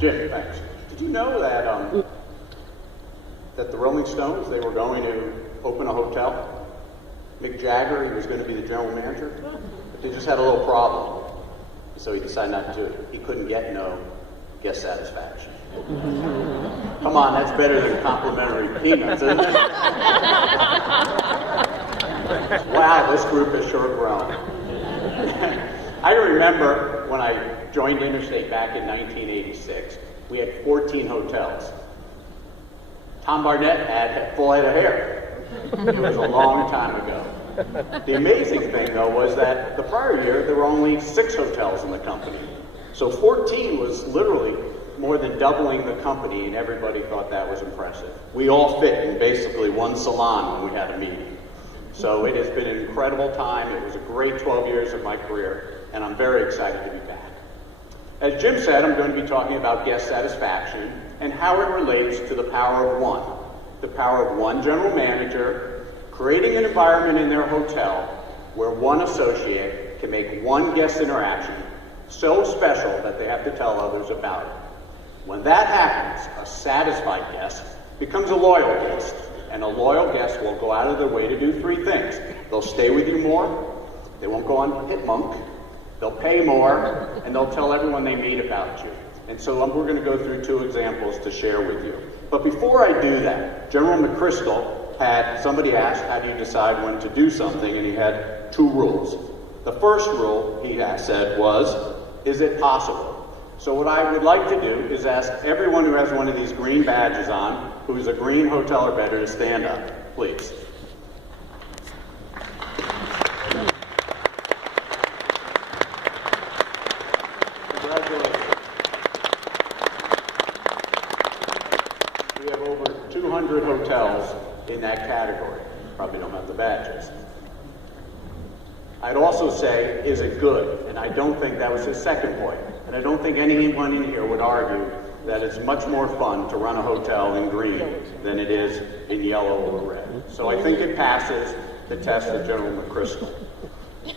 Jim, thanks. Did you know that the Rolling Stones, they were going to open a hotel? Mick Jagger, he was going to be the general manager, but they just had a little problem. So he decided not to do it. He couldn't get no guest satisfaction. Come on, that's better than complimentary peanuts, isn't it? Wow, this group has sure grown. I remember when I joined Interstate back in 1986, we had 14 hotels. Tom Barnett had full head of hair. It was a long time ago. The amazing thing, though, was that the prior year, there were only 6 hotels in the company. So 14 was literally more than doubling the company, and everybody thought that was impressive. We all fit in basically one salon when we had a meeting. So it has been an incredible time. It was a great 12 years of my career, and I'm very excited to be back. As Jim said, I'm going to be talking about guest satisfaction and how it relates to the power of one. The power of one general manager creating an environment in their hotel where one associate can make one guest interaction so special that they have to tell others about it. When that happens, a satisfied guest becomes a loyal guest, and a loyal guest will go out of their way to do 3 things. They'll stay with you more, they won't go on Hit-Monk, they'll pay more, and they'll tell everyone they meet about you. And so we're going to go through 2 examples to share with you. But before I do that, General McChrystal had somebody asked, how do you decide when to do something? And he had 2 rules. The first rule, he said, was, is it possible? So what I would like to do is ask everyone who has one of these green badges on, who's a green hotel or better, to stand up, please. Congratulations. We have over 200 hotels in that category. Probably don't have the badges. I'd also say, is it good? And I don't think that was his second point. And I don't think anyone in here would argue that it's much more fun to run a hotel in green than it is in yellow or red. So I think it passes the test of General McChrystal.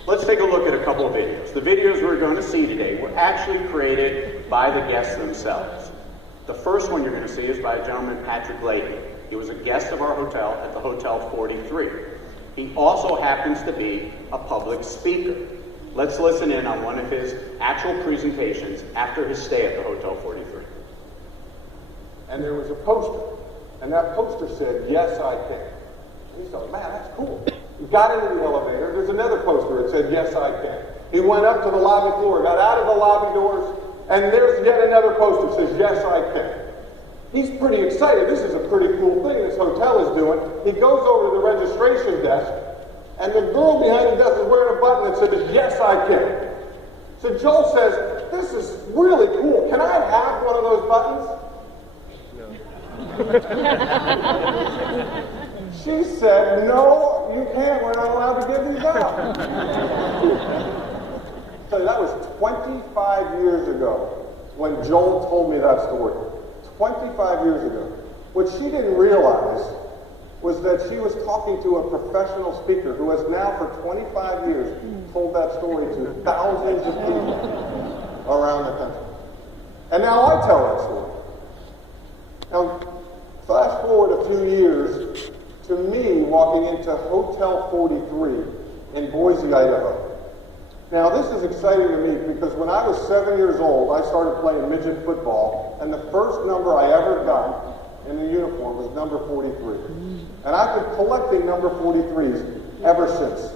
Let's take a look at a couple of videos. The videos we're going to see today were actually created by the guests themselves. The first one you're going to see is by a gentleman, Patrick Leahy. He was a guest of our hotel at the Hotel 43. He also happens to be a public speaker. Let's listen in on one of his actual presentations after his stay at the Hotel 43. And there was a poster, and that poster said, "Yes, I can." And he thought, man, that's cool. He got into the elevator, there's another poster that said, "Yes, I can." He went up to the lobby floor, got out of the lobby doors, and there's yet another poster that says, "Yes, I can." He's pretty excited. This is a pretty cool thing this hotel is doing. He goes over to the registration desk, and the girl behind the desk is wearing a button that says, "Yes, I can." So Joel says, "This is really cool. Can I have one of those buttons?" No. She said, "No, you can't. We're not allowed to give these out." So that was 25 years ago when Joel told me that story. 25 years ago. What she didn't realize was that she was talking to a professional speaker who has now for 25 years told that story to thousands of people around the country. And now I tell that story. Now, flash forward a few years to me walking into Hotel 43 in Boise, Idaho. Now, this is exciting to me because when I was 7 years old, I started playing midget football, and the first number I ever got in the uniform was number 43. And I've been collecting number 43s ever since.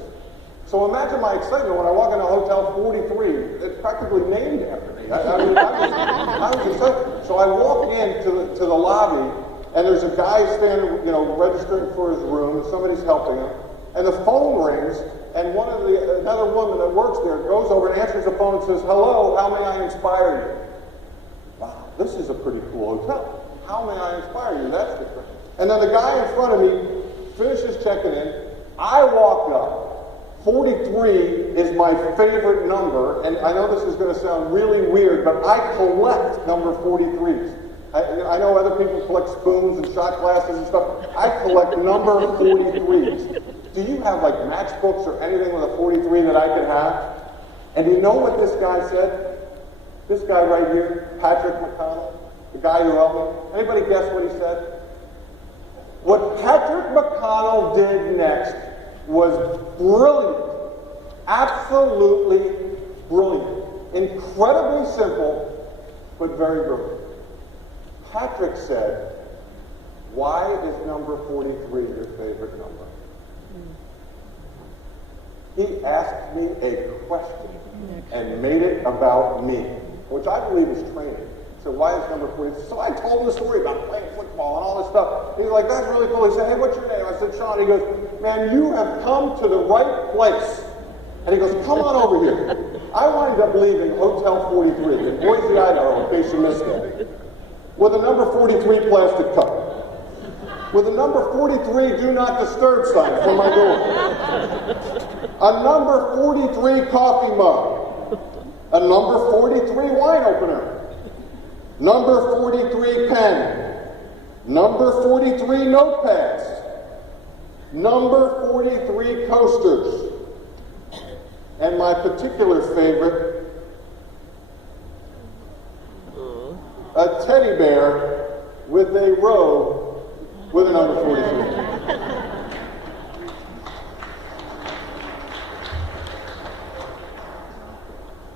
So imagine my excitement when I walk into Hotel 43. It's practically named after me. I was excited. So I walk into the lobby, and there's a guy standing, registering for his room, and somebody's helping him, and the phone rings. And another woman that works there goes over and answers the phone and says, "Hello, how may I inspire you?" Wow, this is a pretty cool hotel. How may I inspire you? That's different. And then the guy in front of me finishes checking in. I walk up. 43 is my favorite number. And I know this is going to sound really weird, but I collect number 43s. I know other people collect spoons and shot glasses and stuff. I collect number 43s. Do you have like matchbooks or anything with a 43 that I could have? And you know what this guy said? This guy right here, Patrick McConnell, the guy who helped me. Anybody guess what he said? What Patrick McConnell did next was brilliant. Absolutely brilliant. Incredibly simple, but very brilliant. Patrick said, "Why is number 43 your favorite number?" He asked me a question and made it about me, which I believe is training. So why is number 43? So I told him the story about playing football and all this stuff. He's like, "That's really cool." He said, "Hey, what's your name?" I said, "Sean." He goes, "Man, you have come to the right place." And he goes, "Come on over here." I wind up leaving Hotel 43 in Boise, Idaho, in case you missed it, with a number 43 plastic cup, with a number 43 do not disturb sign from my door, a number 43 coffee mug, a number 43 wine opener, number 43 pen, number 43 notepads, number 43 coasters, and my particular favorite, a teddy bear with a robe with a number 43.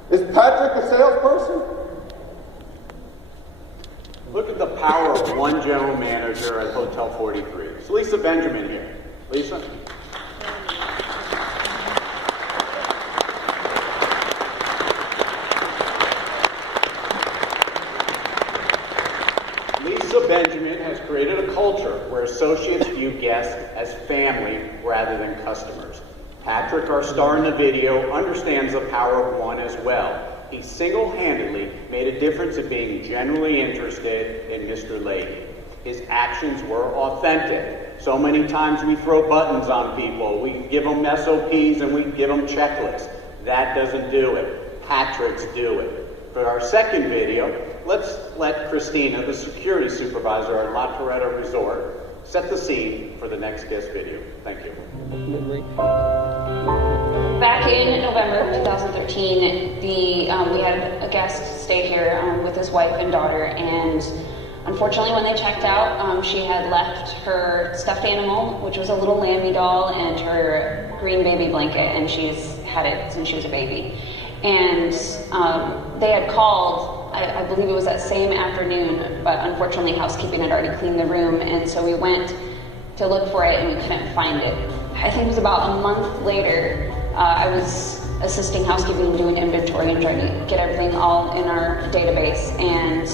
Is Patrick a salesperson? Look at the power of one general manager at Hotel 43. It's Lisa Benjamin here. Lisa? Lisa Benjamin has created a culture where associates view guests as family rather than customers. Patrick, our star in the video, understands the power of one as well. He single-handedly made a difference in being genuinely interested in Mr. Lady. His actions were authentic. So many times we throw buttons on people, we give them SOPs and we give them checklists. That doesn't do it. Patrick's do it. For our second video, let's let Christina, the security supervisor at La Torretta Resort, set the scene for the next guest video. Thank you. Back in November 2013, we had a guest stay here with his wife and daughter, and unfortunately when they checked out, she had left her stuffed animal, which was a little Lambie doll, and her green baby blanket, and she's had it since she was a baby. And they had called, I believe it was that same afternoon, but unfortunately housekeeping had already cleaned the room, and so we went to look for it and we couldn't find it. I think it was about a month later, I was assisting housekeeping and doing inventory and trying to get everything all in our database, and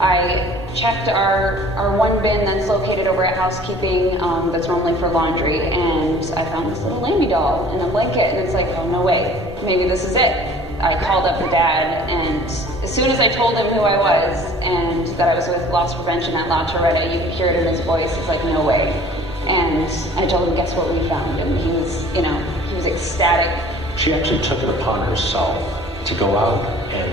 I checked our one bin that's located over at housekeeping that's normally for laundry, and I found this little Lambie doll in a blanket, and it's like, oh no way, maybe this is it. I called up her dad, and as soon as I told him who I was and that I was with loss prevention at La Torretta, you could hear it in his voice. It's like, no way. And I told him, guess what we found? And he was, he was ecstatic. She actually took it upon herself to go out and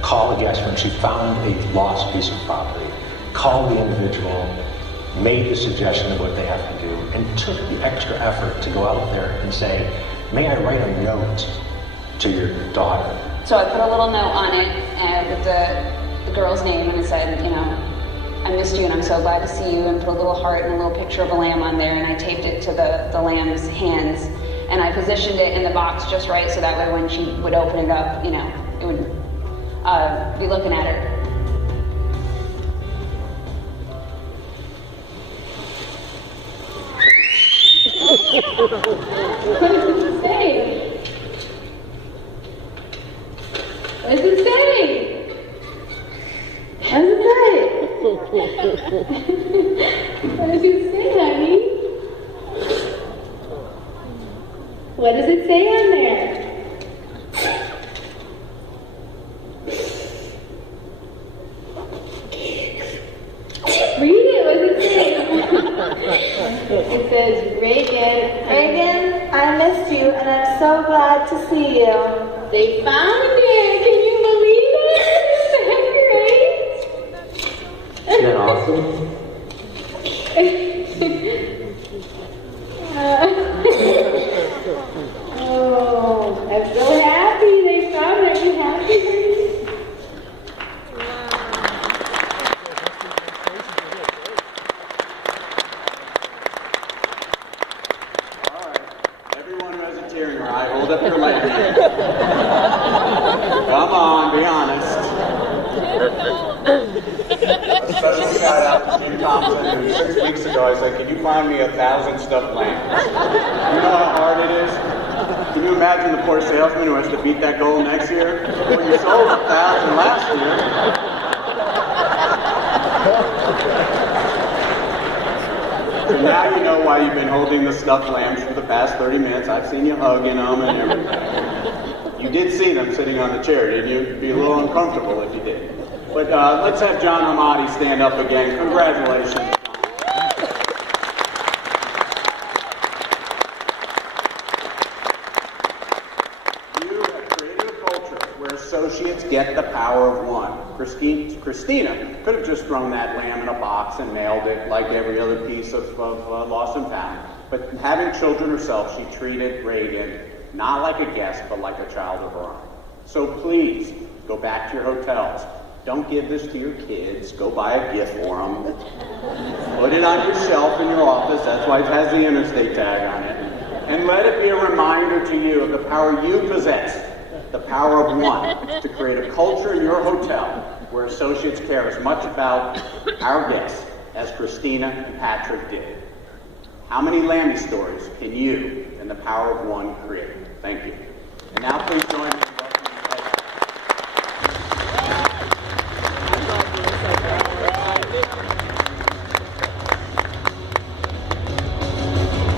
call a guest when she found a lost piece of property, call the individual, made the suggestion of what they have to do, and took the extra effort to go out there and say, may I write a note to your daughter? So I put a little note on it with the girl's name, and it said, I missed you and I'm so glad to see you, and put a little heart and a little picture of a lamb on there, and I taped it to the lamb's hands, and I positioned it in the box just right so that way when she would open it up, it would be looking at her. What does it say? What does it say? What does it say? What does it say, honey? What does it say on there? Read it. What does it say? It says, Reagan, I missed you, and I'm so glad to see you. They found it. Can you believe it? Isn't that great? Isn't that awesome? Oh, I'm so happy they found it. Are you happy? be honest. A special shout out to Jim Thompson, who 6 weeks ago I said, can you find me 1,000 stuffed lambs? You know how hard it is? Can you imagine the poor salesman who has to beat that goal next year? Well, you sold 1,000 last year. So now you know why you've been holding the stuffed lambs for the past 30 minutes. I've seen you hugging them and everything. You did see them sitting on the chair, didn't you? It'd be a little uncomfortable if you did. But let's have John Hamadi stand up again. Congratulations. You have created a culture where associates get the power of one. Christina could have just thrown that lamb in a box and mailed it like every other piece of lost and found. But having children herself, she treated Reagan not like a guest, but like a child of her own. So please, go back to your hotels. Don't give this to your kids. Go buy a gift for them. Put it on your shelf in your office. That's why it has the interstate tag on it. And let it be a reminder to you of the power you possess, the power of one, to create a culture in your hotel where associates care as much about our guests as Christina and Patrick did. How many Lambie stories can you and the power of one create? Thank you. And now please join me.